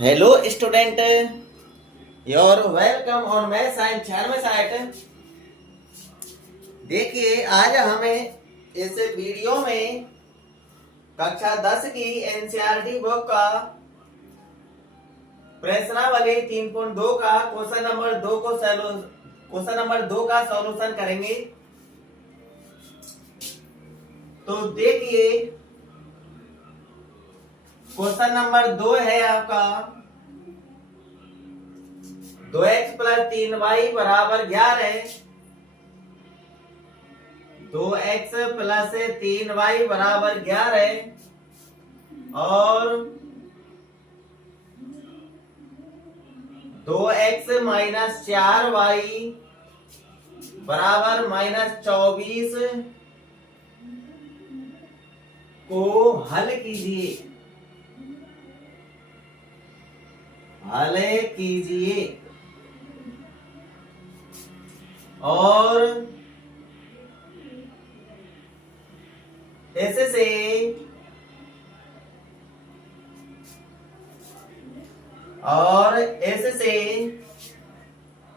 Hello student, your welcome on my science channel site. देखिए आज हमें इस वीडियो में कक्षा 10 की एनसीईआरटी बुक का प्रश्नावली 3.2 का क्वेश्चन नंबर 2 का सॉल्यूशन करेंगे। तो देखिए क्वेश्चन नंबर 2 है आपका 2x प्लस 3y बराबर 11। 2x प्लस 3y बराबर 11 और 2x माइनस 4y बराबर -24 को हल कीजिए। और इससे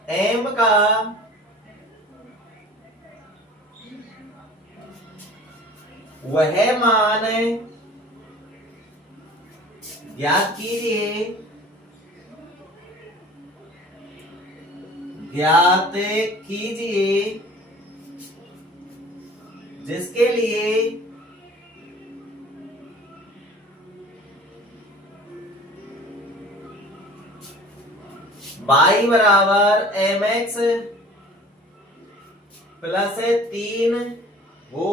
m का वह मान ज्ञात कीजिए जिसके लिए y बराबर mx प्लस 3 हो।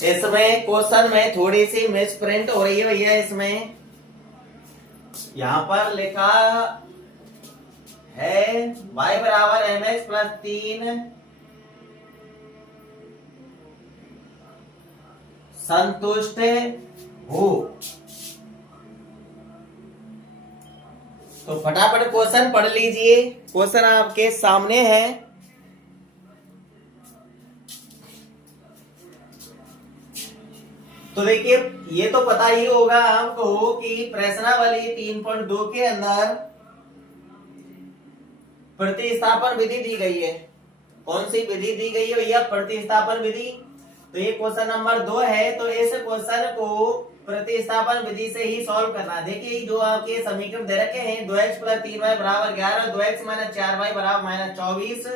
इसमें क्वेश्चन में थोड़ी सी मिस प्रिंट हो रही है भैया। इसमें यहां पर लिखा है y बराबर mx प्लस 3 संतुष्ट हो। तो फटाफट क्वेश्चन पढ़ लीजिए। क्वेश्चन आपके सामने है। तो देखिए ये तो पता ही होगा आपको कि प्रश्नावली 3.2 के अंदर प्रतिस्थापन विधि दी गई है। कौन सी विधि दी गई है भैया? प्रतिस्थापन विधि। तो ये क्वेश्चन नंबर 2 है। तो इस क्वेश्चन को प्रतिस्थापन विधि से ही सॉल्व करना है। देखिए जो आपके समीकरण दे रखे हैं 2x प्लस 3y बराबर 11, 2x माइनस 4y बराबर -24।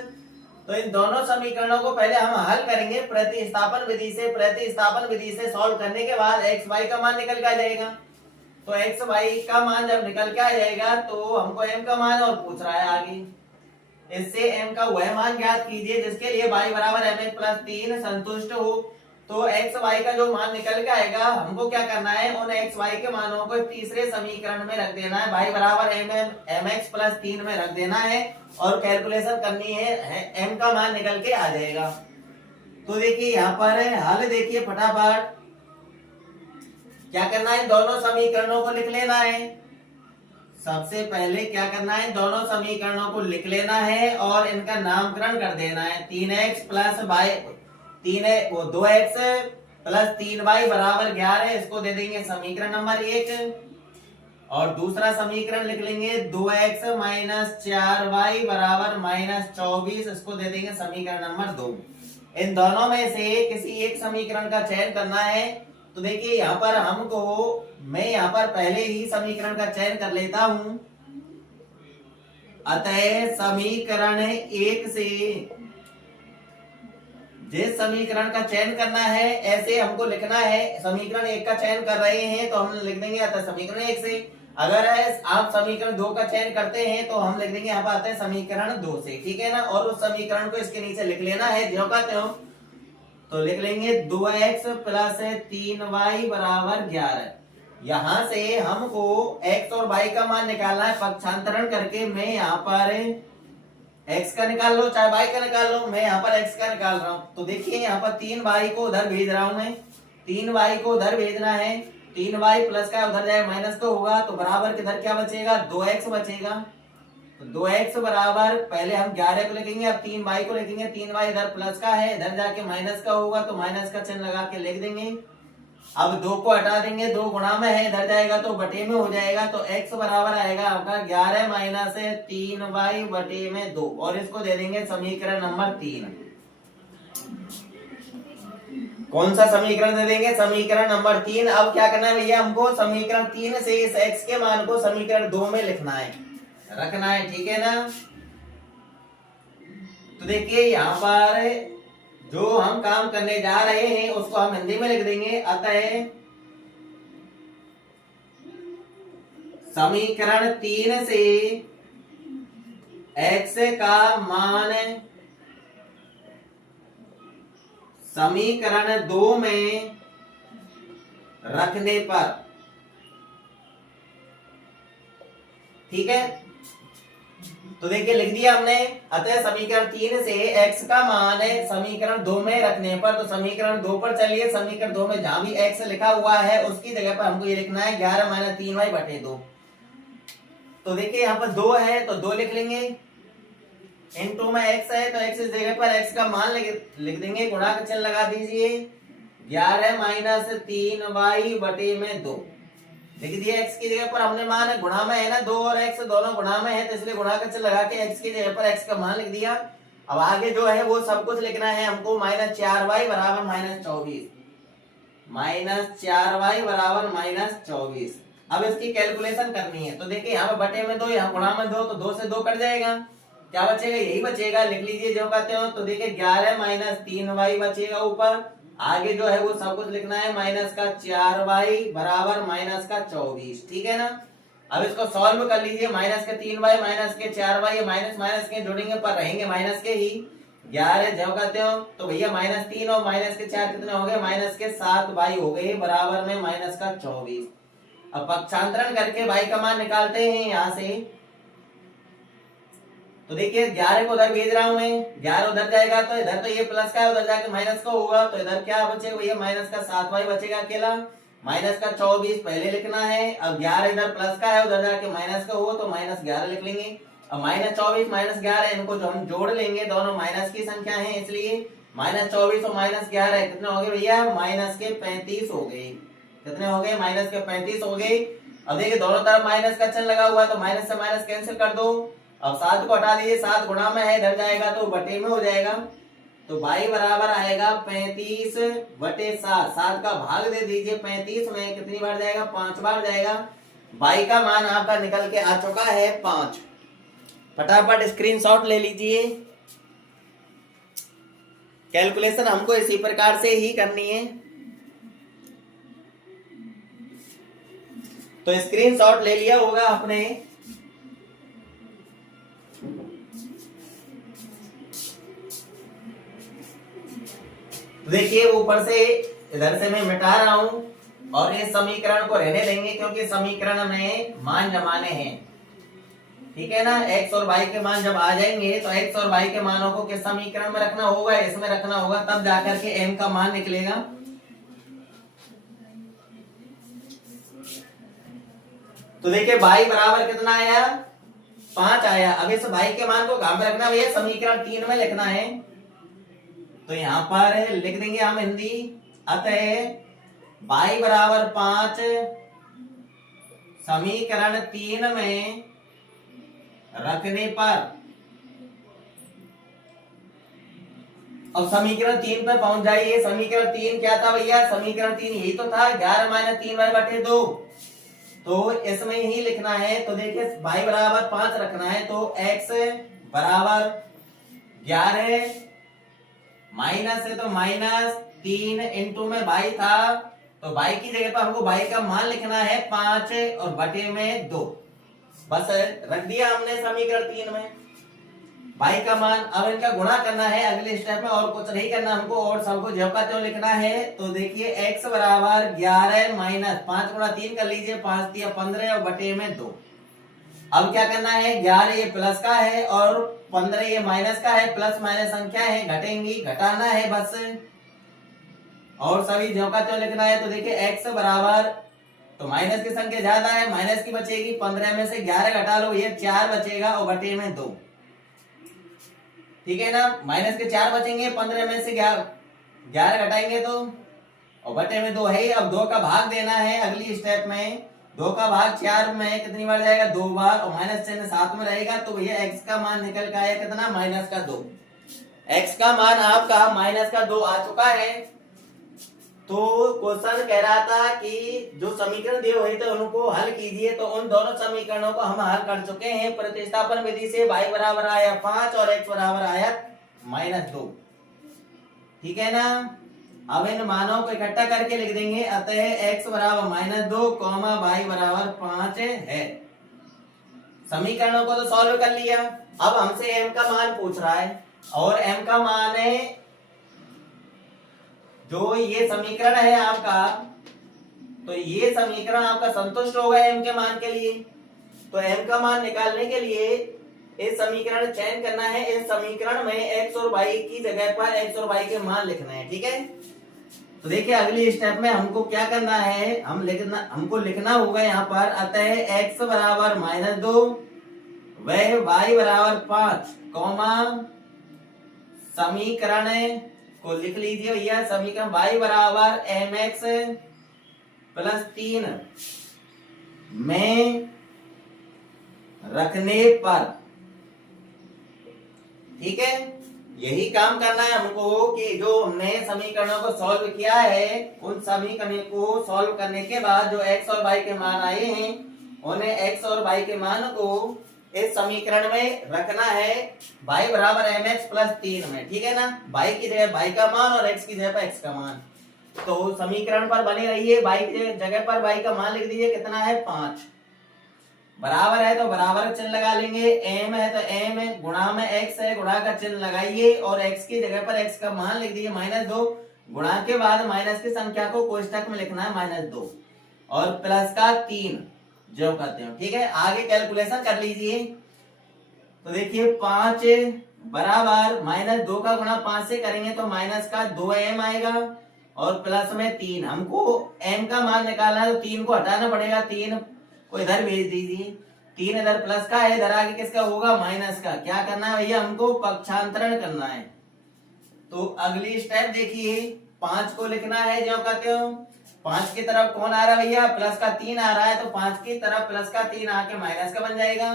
तो इन दोनों समीकरणों को पहले हम हल करेंगे प्रतिस्थापन विधि से। प्रतिस्थापन विधि से सॉल्व करने के बाद एक्स वाई का मान निकल के आ जाएगा। तो एक्स वाई का मान जब निकल के आ जाएगा तो हमको एम का मान और पूछ रहा है आगे। इससे एम का वह मान ज्ञात कीजिए जिसके लिए y बराबर mx प्लस 3 संतुष्ट हो। तो एक्स वाई का जो मान निकल के आएगा हमको क्या करना है, उन एक्स वाई के मानों को तीसरे समीकरण में रख देना है। y बराबर mx प्लस 3 में रख देना है और कैलकुलेशन करनी है, m का मान निकल के आ जाएगा। तो देखिए यहाँ पर हल देखिए फटाफट क्या करना है, दोनों समीकरणों को लिख लेना है। सबसे पहले क्या करना है, दोनों समीकरणों को लिख लेना है और इनका नामकरण कर देना है। 3x plus 2x plus 3y बराबर 11, इसको दे देंगे समीकरण नंबर 1। और दूसरा समीकरण लिख लेंगे 2x माइनस 4y बराबर -24, इसको दे देंगे समीकरण नंबर 2। इन दोनों में से किसी एक समीकरण का चयन करना है। तो देखिए यहाँ पर मैं यहाँ पर पहले ही समीकरण का चयन कर लेता हूं। अतः समीकरण 1 से जिस समीकरण का चयन करना है ऐसे हमको लिखना है। समीकरण 1 का चयन कर रहे हैं तो हम लिख देंगे अतः समीकरण 1 से। अगर आप समीकरण 2 का चयन करते हैं तो हम लिख देंगे यहाँ पर अतः समीकरण 2 से। ठीक है ना। और उस समीकरण को इसके नीचे लिख लेना है ज्यों का त्यों। तो लिख लेंगे 2x प्लस 3y बराबर 11। यहां से हमको x और y का मान निकालना है पक्षांतरण करके। मैं यहाँ पर x का निकाल लो चाहे y का निकाल लो, मैं यहाँ पर x का निकाल रहा हूं। तो देखिए यहाँ पर 3y को उधर भेज रहा हूं मैं, 3y को उधर भेजना है 3y प्लस का उधर जाए माइनस का होगा, तो बराबर किधर क्या बचेगा, 2x बचेगा। तो 2x बराबर, पहले हम 11 को लिखेंगे, अब 3y को लिखेंगे। 3y इधर प्लस का है, इधर जाके माइनस का होगा, तो माइनस का चिन्ह लगा के लिख देंगे। अब 2 को हटा देंगे, 2 गुणा में है, इधर जाएगा तो बटे में हो जाएगा। तो x बराबर आएगा आपका 11 माइनस 3y बटे में 2, और इसको दे देंगे समीकरण नंबर 3। कौन सा समीकरण दे देंगे, समीकरण नंबर 3। अब क्या करना है भैया, हमको समीकरण 3 से इस x के मान को समीकरण 2 में लिखना है, रखना है, ठीक है ना। तो देखिए यहाँ पर जो हम काम करने जा रहे हैं उसको हम हिंदी में लिख देंगे। अतः समीकरण 3 से x का मान समीकरण 2 में रखने पर, ठीक है। तो देखिए लिख दिया हमने। अतः समीकरण 3 से x का मान समीकरण 2 में रखने पर, तो समीकरण 2 पर चलिए, समीकरण 2 में जहां भी x लिखा हुआ है उसकी जगह पर हमको ये लिखना है 11 माइनस 3y बटे 2। तो देखिए यहाँ पर 2 है तो 2 लिख लेंगे, इनटू में x है तो x इस जगह पर x का मान लिख देंगे, गुणा का चिन्ह लगा दीजिए। 11 माइनस 3y बटे में 2 लिख दिया। x की जगह पर हमने मान है, गुणा में है ना, 2 और x दोनों गुणा में है, तो इसलिए गुणा का चिन्ह लगा के x की जगह पर x का मान लिख दिया। अब आगे जो है वो सब कुछ लिखना है हमको। माइनस 4y बराबर माइनस 24, माइनस 4y बराबर माइनस 24। अब इसकी कैलकुलेशन करनी है। तो देखिए यहाँ पे बटे में 2, यहाँ गुणा में 2, तो 2 से 2 कट जाएगा, क्या बचेगा, यही बचेगा, लिख लीजिए जो कहते हो। तो देखिए 11 माइनस 3y बचेगा ऊपर, आगे जो है वो सब कुछ लिखना है, माइनस का 4y बराबर माइनस का 24, ठीक है ना। अब इसको सॉल्व कर लीजिए। माइनस के 3y माइनस के 4y, माइनस माइनस के जुड़ेंगे पर रहेंगे माइनस के ही। 11 जो कहते हो तो भैया माइनस 3 और माइनस के 4 कितने हो गए, माइनस के 7y हो गए, बराबर में माइनस का 24। अब पक्षांतरण करके y का मान निकालते हैं यहाँ से। तो देखिए 11 को उधर भेज रहा हूं मैं, 11 उधर जाएगा तो इधर तो ये प्लस का है, उधर जाके माइनस का होगा, तो इधर क्या बचेगा भैया, माइनस का 7y बचेगा अकेला। माइनस का 24 पहले लिखना है। अब 11 इधर प्लस का है, उधर जाके माइनस का होगा, तो माइनस 11 लिख लेंगे। अब माइनस 24 माइनस 11 इनको जो हम जोड़ लेंगे, दोनों माइनस की संख्या है, इसलिए माइनस 24 और माइनस 11 कितने हो गए भैया, माइनस के 35 हो गए। कितने हो गए, माइनस के 35 हो गए। अब देखिए दोनों तरफ माइनस का चिन्ह लगा हुआ है, तो माइनस से माइनस कैंसिल कर दो। अब 7 को हटा दीजिए, 7 गुणा में है, इधर जाएगा तो बटे में हो जाएगा। तो y बराबर आएगा 35 बटे 7, 7 का भाग दे दीजिए 35 में, कितनी बार जाएगा, 5 बार जाएगा। y का मान आपका निकल के आ चुका है 5। फटाफट स्क्रीनशॉट ले लीजिए। कैलकुलेशन हमको इसी प्रकार से ही करनी है, तो स्क्रीनशॉट ले लिया होगा आपने। देखिए ऊपर से इधर से मैं मिटा रहा हूं और इस समीकरण को रहने देंगे, क्योंकि समीकरण में मान जमाने हैं, ठीक है ना। x और y के मान जब आ जाएंगे तो x और y के मानों को किस समीकरण में रखना होगा, इसमें रखना होगा, तब जाकर के m का मान निकलेगा। तो देखिए y बराबर कितना आया, 5 आया। अब इस y के मान को कहां पे रखना भैया, समीकरण 3 में लिखना है। तो यहां पर लिख देंगे हम हिंदी। अतः y बराबर 5 समीकरण 3 में रखने पर, अब समीकरण 3 पे पहुंच जाइए। समीकरण 3 क्या था भैया, समीकरण 3 यही तो था, 11 माइनस 3y बटे 2, तो इसमें ही लिखना है। तो देखिए y बराबर 5 रखना है, तो x बराबर 11 माइनस है तो माइनस 3 इंटू में y था, तो y की जगह पर हमको y का मान लिखना है 5 और बटे में 2, बस रख दिया हमने समीकरण 3 में y का मान। अब इनका गुणा करना है अगले स्टेप में, और कुछ नहीं करना हमको, और सबको झपका त्यों लिखना है। तो देखिए x बराबर 11 माइनस 5 गुणा 3 कर लीजिए, 5 दिया 15 और बटे में 2। अब क्या करना है, 11 ये प्लस का है और 15 ये माइनस का है, प्लस माइनस संख्या है, घटेंगी, घटाना है बस, और सभी ज्यों का त्यों लिखना है। तो देखिए x बराबर तो माइनस की संख्या ज्यादा है, माइनस की बचेगी, 15 में से 11 घटा लो, ये 4 बचेगा और बटे में 2। ठीक है ना, माइनस के 4 बचेंगे, 15 में से 11 घटाएंगे तो, और बटे में 2 है। अब 2 का भाग देना है अगली स्टेप में। 2 का भाग 4 में कितनी बार जाएगा, 2 बार, और माइनस चिन्ह साथ में रहेगा। तो भैया x का मान निकल के आया कितना, माइनस का 2। x का मान आपका माइनस का 2 आ चुका है। तो क्वेश्चन कह रहा था कि जो समीकरण दिए हुए थे उनको हल कीजिए। तो उन दोनों समीकरणों को हम हल कर चुके हैं प्रतिस्थापन विधि से। y बराबर आया 5 और x बराबर आया -2। ठीक है ना, अब इन मानों को इकट्ठा करके लिख देंगे। अतः x बराबर -2, y बराबर 5 है। समीकरणों को तो सॉल्व कर लिया। अब हमसे m का मान पूछ रहा है, और m का मान है जो ये समीकरण है आपका, तो ये समीकरण आपका संतुष्ट होगा m के मान के लिए। तो m का मान निकालने के लिए इस समीकरण चयन करना है। इस समीकरण में x और y की जगह पर x और y के मान लिखना है। ठीक है, तो देखिए अगली स्टेप में हमको क्या करना है, हमको लिखना होगा यहाँ पर। अतः x बराबर -2 वह y बराबर 5, समीकरण को लिख लीजिए भैया। समीकरण y बराबर mx + 3 में रखने पर। ठीक है, यही काम करना है हमको कि जो हमने समीकरणों को सॉल्व किया है, उन समीकरणों को सॉल्व करने के बाद जो x और y के मान आए हैं, उन्हें x और y के मान को इस समीकरण में रखना है y बराबर mx + 3 में। ठीक है ना, y की जगह y का मान और x की जगह पर x का मान। तो समीकरण पर बने रहिए, y की जगह पर y का मान लिख दीजिए, कितना है 5। बराबर है तो बराबर चिन्ह लगा लेंगे, m है तो m, गुणा में x है, गुणा का चिन्ह लगाइए, और x की जगह पर x का मान लिख दीजिए -2। गुणा के बाद माइनस की संख्या को कोष्टक में लिखना है -2 और प्लस का 3 जो करते हो। ठीक है, आगे कैलकुलेशन कर लीजिए। तो देखिए 5 बराबर -2 का गुणा 5 से करेंगे तो माइनस का 2m आएगा, और प्लस में 3। हमको m का मान निकालना है तो 3 को हटाना पड़ेगा, 3 को इधर भेज दीजिए। 3 इधर प्लस का है, इधर आगे किसका होगा, माइनस का। क्या करना है भैया, हमको पक्षांतरण करना है। तो अगली स्टेप देखिए, 5 को लिखना है जो कहते हो। 5 की तरफ कौन आ रहा है भैया, प्लस का 3 आ रहा है, तो 5 की तरफ प्लस का 3 आके माइनस का बन जाएगा।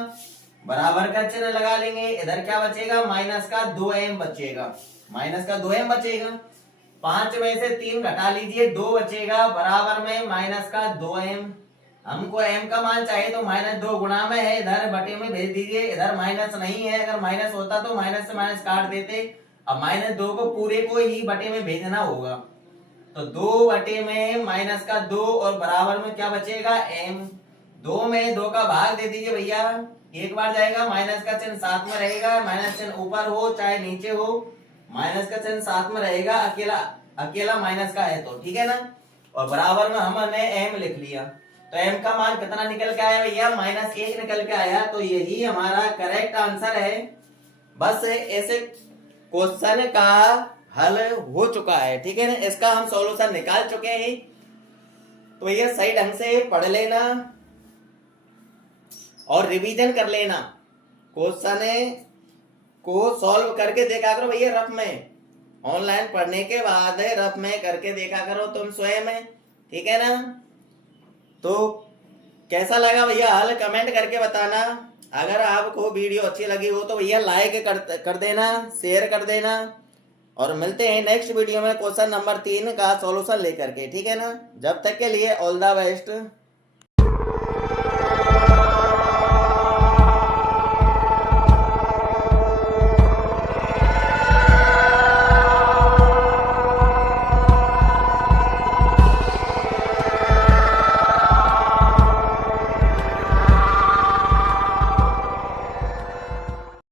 बराबर का चिन्ह लगा लेंगे, इधर क्या बचेगा, माइनस का 2m बचेगा, माइनस का 2m बचेगा। 5 में से 3 घटा लीजिए, 2 बचेगा, बराबर में माइनस का 2m। हमको m का मान चाहिए तो -2 गुणा में है, इधर बटे में भेज दीजिए। इधर माइनस नहीं है, अगर माइनस होता तो माइनस से माइनस काट देते। अब -2 को पूरे को ही बटे में भेजना होगा, तो 2 बटे में माइनस का 2 और बराबर में क्या बचेगा, m। 2 में 2 का भाग दे दीजिए भैया, एक बार जाएगा, माइनस का चिन्ह साथ में रहेगा। माइनस चिन्ह ऊपर हो चाहे नीचे हो, माइनस का चिन्ह साथ में रहेगा, अकेला माइनस का है तो। ठीक है ना, और बराबर में हमने m लिख लिया। तो m का मान कितना निकल के आया भैया, -1 निकल के आया। तो यही हमारा करेक्ट आंसर है। बस ऐसे क्वेश्चन का हल हो चुका है। ठीक है ना, इसका हम सॉल्यूशन निकाल चुके हैं। तो ये सही ढंग से पढ़ लेना और रिवीजन कर लेना। क्वेश्चन को सॉल्व करके देखा करो भैया रफ में, ऑनलाइन पढ़ने के बाद रफ में करके देखा करो तुम स्वयं। ठीक है ना, तो कैसा लगा भैया हल कमेंट करके बताना। अगर आपको वीडियो अच्छी लगी हो तो भैया लाइक कर देना, शेयर कर देना, और मिलते हैं नेक्स्ट वीडियो में क्वेश्चन नंबर 3 का सॉल्यूशन लेकर के। ठीक है ना, जब तक के लिए ऑल द बेस्ट।